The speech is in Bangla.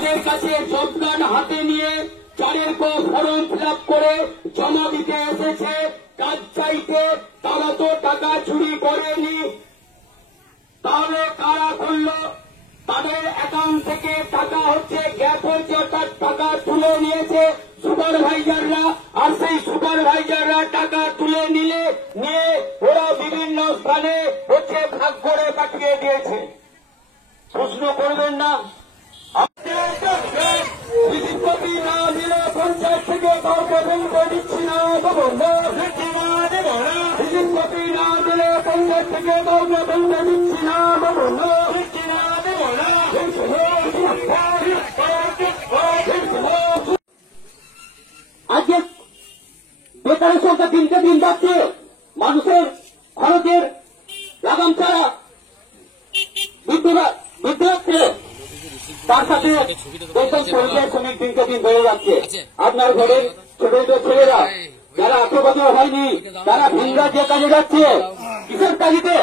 যাদের কাছে জব কার্ড হাতে নিয়ে 4 ফর্ম ফিল আপ করে জমা দিতে এসেছে কাজ চাইতে, তারা তো টাকা চুরি করেনি, তাহলে কারা করলো? তাদের অ্যাকাউন্ট থেকে টাকা হচ্ছে গ্যাপ হয়েছে, অর্থাৎ টাকা তুলে নিয়েছে সুপারভাইজাররা, আর সেই সুপারভাইজাররা টাকা তুলে নিয়ে ওরা বিভিন্ন স্থানে হচ্ছে ভাগ করে পাঠিয়ে দিয়েছে। প্রশ্ন করবেন না? বিধিপতি না দিলে পঞ্চায়েত থেকে কাউকে বন্ধ দিচ্ছি না, দেবো না। বিধিপতি না দিলে পঞ্চায়েত থেকে কাউকে বন্ধ দিচ্ছি না, দেবো না। আজকে বেকারের সংখ্যা দিনকে দিন যাচ্ছে, মানুষের খরচের লাগাম ছাড়া বৃদ্ধি হচ্ছে, তার সাথে বেতন শ্রমিক দিনকে দিন বেড়ে যাচ্ছে। আপনার ঘরের ছোট ছোট ছেলেরা যারা 18 বছর হয়নি তারা ভিন রাজ্যে কাজে যাচ্ছে, কিসের কাজে?